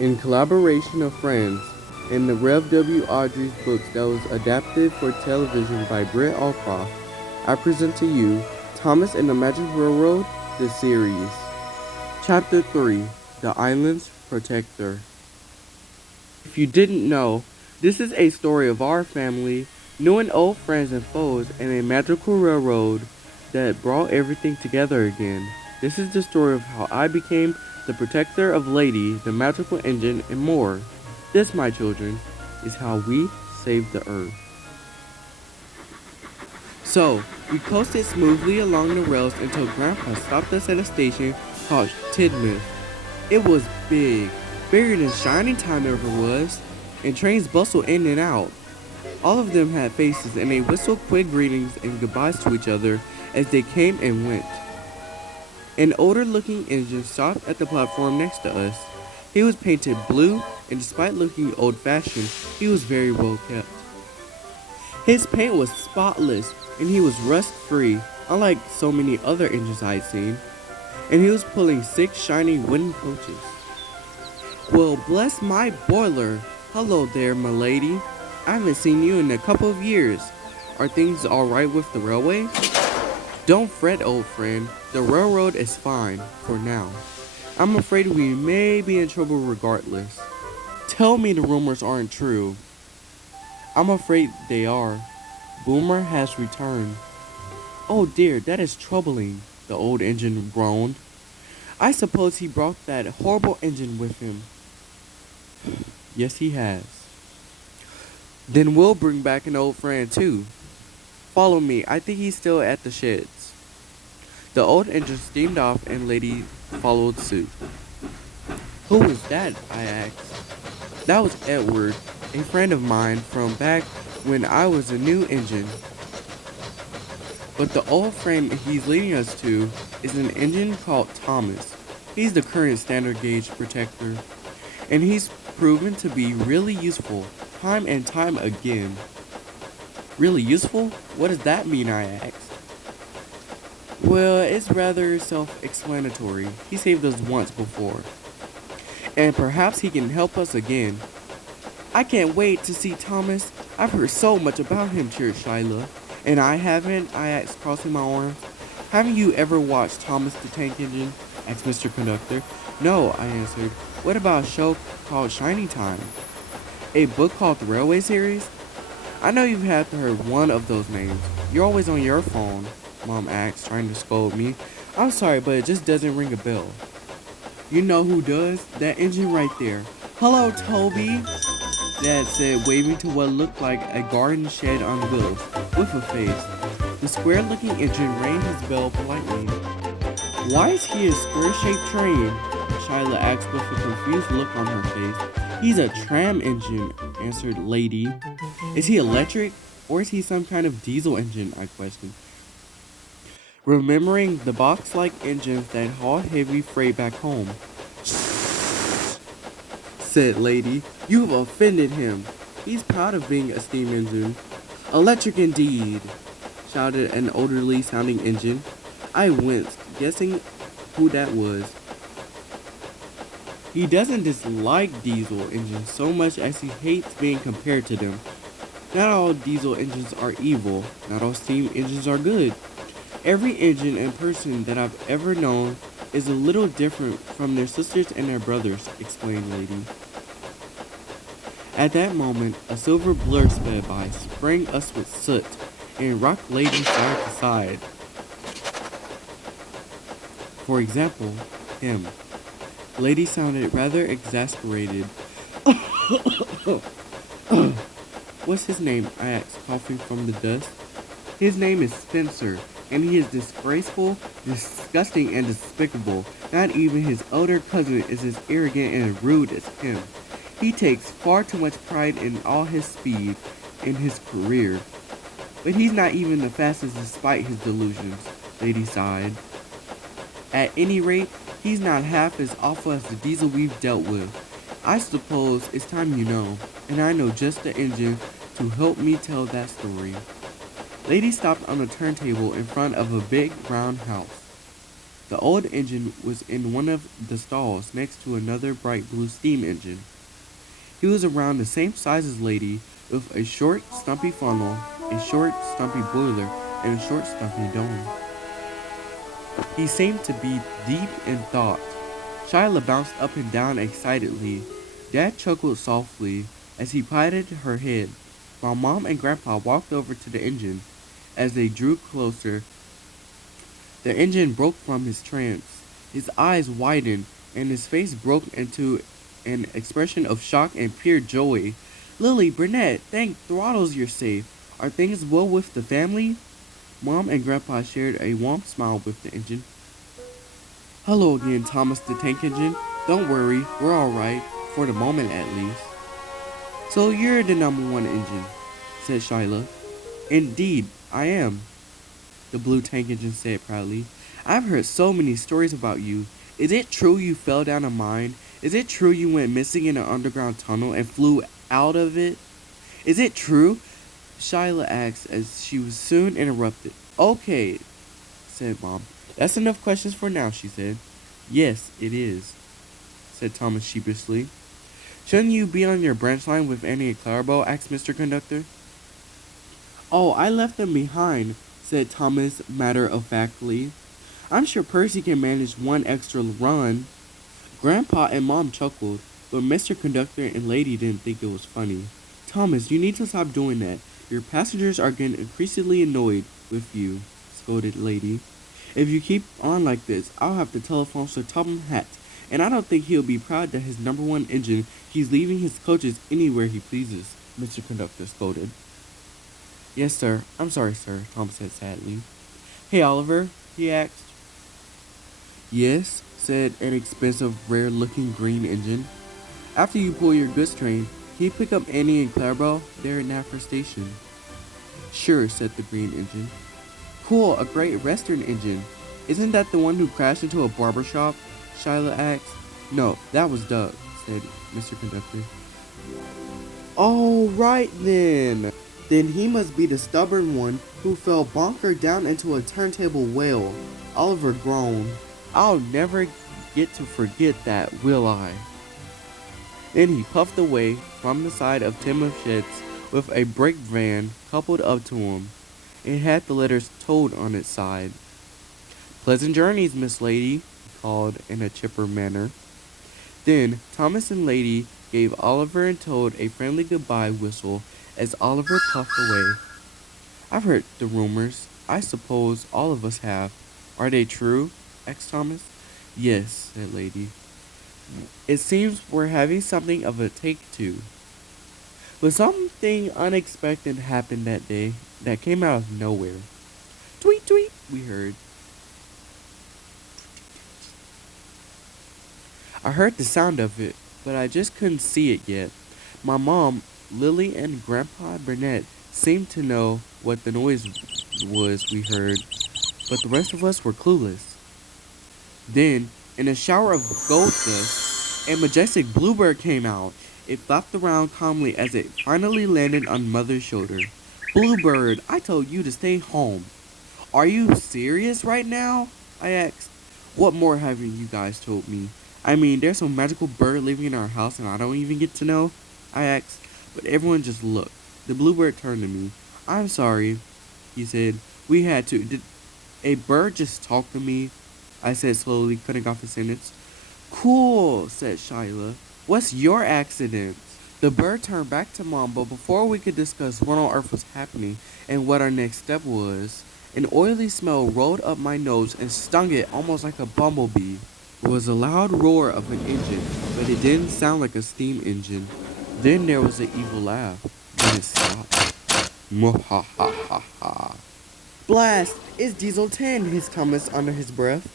in collaboration of friends, in the Rev W. Audrey's books that was adapted for television by Britt Allcroft, I present to you Thomas and the Magic Railroad, the series. Chapter 3, The Island's Protector. If you didn't know, this is a story of our family, new and old friends and foes, and a magical railroad that brought everything together again. This is the story of how I became the protector of Lady, the magical engine, and more. This, my children, is how we saved the Earth. So, we coasted smoothly along the rails until Grandpa stopped us at a station called Tidmouth. It was big, bigger than Shining Time ever was, and trains bustled in and out. All of them had faces, and they whistled quick greetings and goodbyes to each other as they came and went. An older-looking engine stopped at the platform next to us. He was painted blue, and despite looking old-fashioned, he was very well kept. His paint was spotless, and he was rust-free, unlike so many other engines I'd seen. And he was pulling 6 shiny wooden coaches. Well, bless my boiler! Hello there, my lady. I haven't seen you in a couple of years. Are things alright with the railway? Don't fret, old friend. The railroad is fine, for now. I'm afraid we may be in trouble regardless. Tell me the rumors aren't true. I'm afraid they are. Boomer has returned. Oh dear, that is troubling, the old engine groaned. I suppose he brought that horrible engine with him. Yes, he has. Then we'll bring back an old friend too. Follow me, I think he's still at the sheds. The old engine steamed off and Lady followed suit. Who was that? I asked. That was Edward, a friend of mine from back when I was a new engine. But the old friend he's leading us to is an engine called Thomas. He's the current standard gauge protector, and he's proven to be really useful, time and time again. Really useful? What does that mean, I asked. Well, it's rather self-explanatory. He saved us once before, and perhaps he can help us again. I can't wait to see Thomas. I've heard so much about him, cheered Shyla. And I haven't, I asked, crossing my arms. Haven't you ever watched Thomas the Tank Engine? Asked Mr. Conductor. No, I answered. What about a show called Shining Time? A book called The Railway Series? I know you've had to heard one of those names. You're always on your phone, Mom asked, trying to scold me. I'm sorry, but it just doesn't ring a bell. You know who does? That engine right there. Hello, Toby, Dad said, waving to what looked like a garden shed on wheels, with a face. The square-looking engine rang his bell politely. Why is he a square-shaped train? Shyla asked with a confused look on her face. He's a tram engine, answered Lady. Is he electric, or is he some kind of diesel engine? I questioned. Remembering the box-like engines that haul heavy freight back home. Said Lady. You have offended him. He's proud of being a steam engine. Electric indeed, shouted an orderly-sounding engine. I winced, guessing who that was. He doesn't dislike diesel engines so much as he hates being compared to them. Not all diesel engines are evil. Not all steam engines are good. Every engine and person that I've ever known is a little different from their sisters and their brothers, explained Lady. At that moment, a silver blur sped by, spraying us with soot, and rocked Lady side to side. For example, him. Lady sounded rather exasperated. What's his name? I asked, coughing from the dust. His name is Spencer, and he is disgraceful, disgusting, and despicable. Not even his older cousin is as arrogant and rude as him. He takes far too much pride in all his speed in his career. But he's not even the fastest despite his delusions, Lady sighed. At any rate, he's not half as awful as the diesel we've dealt with. I suppose it's time you know, and I know just the engine to help me tell that story. Lady stopped on a turntable in front of a big brown house. The old engine was in one of the stalls next to another bright blue steam engine. He was around the same size as Lady, with a short, stumpy funnel, a short, stumpy boiler, and a short, stumpy dome. He seemed to be deep in thought. Shyla bounced up and down excitedly. Dad chuckled softly as he patted her head, while Mom and Grandpa walked over to the engine. As they drew closer, the engine broke from his trance. His eyes widened, and his face broke into an expression of shock and pure joy. Lily, Burnett, thank throttles you're safe. Are things well with the family? Mom and Grandpa shared a warm smile with the engine. Hello again, Thomas the Tank Engine. Don't worry, we're alright, for the moment at least. So you're the #1 engine, said Shyla. Indeed, I am, the blue tank engine said proudly. I've heard so many stories about you. Is it true you fell down a mine? Is it true you went missing in an underground tunnel and flew out of it? Is it true? Shyla asked as she was soon interrupted. Okay, said Mom. That's enough questions for now, she said. Yes, it is, said Thomas sheepishly. Shouldn't you be on your branch line with Annie and Clarabelle? Asked Mr. Conductor. Oh, I left them behind, said Thomas matter-of-factly. I'm sure Percy can manage one extra run. Grandpa and Mom chuckled, but Mr. Conductor and Lady didn't think it was funny. Thomas, you need to stop doing that. Your passengers are getting increasingly annoyed with you, scolded Lady. If you keep on like this, I'll have to telephone Sir Topham Hatt, and I don't think he'll be proud that his #1 engine, he's leaving his coaches anywhere he pleases, Mr. Conductor scolded. Yes, sir. I'm sorry, sir, Tom said sadly. Hey, Oliver, he asked. Yes, said an expensive, rare-looking green engine. After you pull your goods train, can you pick up Annie and Clarabelle? They're at Naffer Station. Sure, said the green engine. Cool, a Great Western engine. Isn't that the one who crashed into a barber shop? Shyla asked. No, that was Doug, said Mr. Conductor. Oh, right then. Then he must be the stubborn one who fell bonker down into a turntable whale. Oliver groaned. I'll never get to forget that, will I? Then he puffed away from the side of Tim Sheds with a brake van coupled up to him. It had the letters Toad on its side. Pleasant journeys, Miss Lady, he called in a chipper manner. Then Thomas and Lady gave Oliver and Toad a friendly goodbye whistle as Oliver puffed away. I've heard the rumors. I suppose all of us have. Are they true? Asked Thomas. Yes, said Lady. It seems we're having something of a take-two. But something unexpected happened that day that came out of nowhere. Tweet, tweet, we heard. I heard the sound of it, but I just couldn't see it yet. My mom, Lily, and Grandpa Burnett seemed to know what the noise was we heard, but the rest of us were clueless. Then, in a shower of gold dust, a majestic bluebird came out. It flapped around calmly as it finally landed on Mother's shoulder. Bluebird, I told you to stay home. Are you serious right now? I asked. What more haven't you guys told me? I mean, there's some magical bird living in our house and I don't even get to know? I asked, but everyone just looked. The bluebird turned to me. I'm sorry, he said. We had to. Did a bird just talk to me? I said slowly, cutting off his sentence. Cool, said Shyla. What's your accident? The bird turned back to Mom, but before we could discuss what on earth was happening and what our next step was, an oily smell rolled up my nose and stung it almost like a bumblebee. It was a loud roar of an engine, but it didn't sound like a steam engine. Then there was an evil laugh. Then it stopped. Mwahahaha. Blast! It's Diesel 10, hissed Thomas under his breath.